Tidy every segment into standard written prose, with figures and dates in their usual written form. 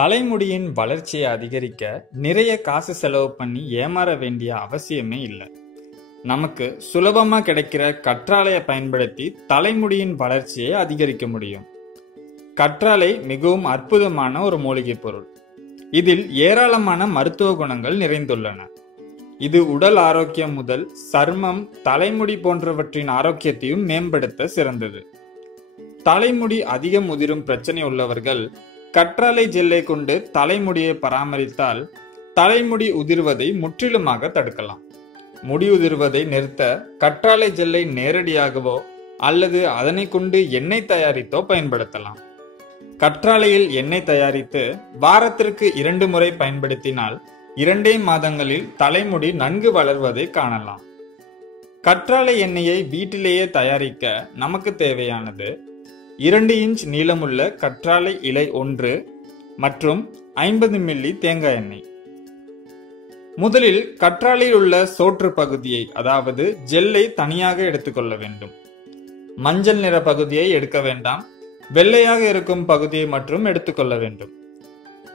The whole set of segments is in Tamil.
தலைமுடியின் வளர்ச்சியை அதிகரிக்க நிறைய காசு செலவு பண்ணி ஏமாற வேண்டிய அவசியமே இல்லை. நமக்கு சுலபமா கிடைக்கிற கற்றாழையை பயன்படுத்தி தலைமுடியின் வளர்ச்சியை அதிகரிக்க முடியும். கற்றாழை மிகவும் அற்புதமான ஒரு மூலிகை பொருள். இதில் ஏராளமான மருத்துவ குணங்கள் நிறைந்துள்ளன. இது உடல் ஆரோக்கியம் முதல் சர்மம், தலைமுடி போன்றவற்றின் ஆரோக்கியத்தையும் மேம்படுத்த சிறந்தது. தலைமுடி அதிகம் உதிரும் பிரச்சனை உள்ளவர்கள் கற்றாழை ஜெல்லை கொண்டு தலைமுடியை பராமரித்தால் தலைமுடி உதிர்வதை முற்றிலுமாக தடுக்கலாம். முடி உதிர்வதை நிறுத்த கற்றாழை ஜெல்லை நேரடியாகவோ அல்லது அதனை கொண்டு எண்ணெய் தயாரித்தோ பயன்படுத்தலாம். கற்றாழையில் எண்ணெய் தயாரித்து வாரத்திற்கு 2 முறை பயன்படுத்தினால் 2 மாதங்களில் தலைமுடி நன்கு வளர்வதை காணலாம். கற்றாழை எண்ணெயை வீட்டிலேயே தயாரிக்க நமக்கு தேவையானது 2 இன்ச் நீளமுள்ள கற்றாழை இலை 1 மற்றும் 50 மில்லி தேங்காய் எண்ணெய். முதலில் கற்றாழையில் உள்ள சோற்று பகுதியை, அதாவது ஜெல்லை தனியாக எடுத்துக்கொள்ள வேண்டும். மஞ்சள் நிற பகுதியை எடுக்க வேண்டாம். வெள்ளையாக இருக்கும் பகுதியை மட்டும் எடுத்துக்கொள்ள வேண்டும்.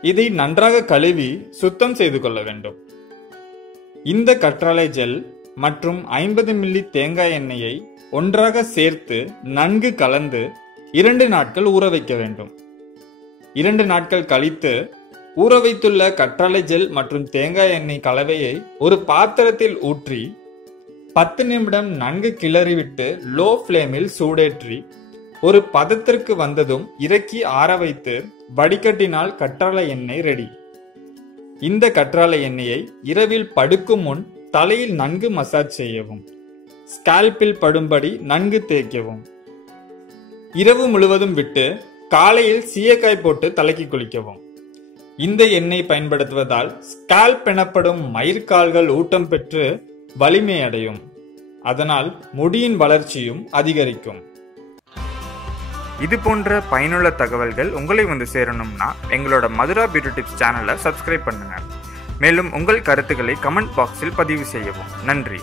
இதை நன்றாக கழுவி சுத்தம் செய்து கொள்ள வேண்டும். இந்த கற்றாழை ஜெல் மற்றும் 50 மில்லி தேங்காய் எண்ணெயை ஒன்றாக சேர்த்து நன்கு கலந்து 2 நாட்கள் ஊற வைக்க வேண்டும். 2 நாட்கள் கழித்து ஊற வைத்துள்ள கற்றாழை ஜெல் மற்றும் தேங்காய் எண்ணெய் கலவையை ஒரு பாத்திரத்தில் ஊற்றி 10 நிமிடம் நன்கு கிளறிவிட்டு லோ ஃப்ளேமில் சூடேற்றி ஒரு பதத்திற்கு வந்ததும் இறக்கி ஆற வைத்து வடிகட்டினால் கற்றாழை எண்ணெய் ரெடி. இந்த கற்றாழை எண்ணெயை இரவில் படுக்கும் முன் தலையில் நன்கு மசாஜ் செய்யவும். ஸ்கால்பில் படும்படி நன்கு தேய்க்கவும். இரவு முழுவதும் விட்டு காலையில் சீயக்காய் போட்டு தலைக்கு குளிக்கவும். இந்த எண்ணெய் பயன்படுத்துவதால் ஸ்கால்ப் எனப்படும் மயிர்கால்கள் ஊட்டம் பெற்று வலிமை அடையும். அதனால் முடியின் வளர்ச்சியும் அதிகரிக்கும். இது போன்ற பயனுள்ள தகவல்கள் உங்களை வந்து சேரணும்னா எங்களோட மதுரா பியூட்டி டிப்ஸ் சேனலை சப்ஸ்கிரைப் பண்ணுங்க. மேலும் உங்கள் கருத்துக்களை கமெண்ட் பாக்ஸில் பதிவு செய்யவும். நன்றி.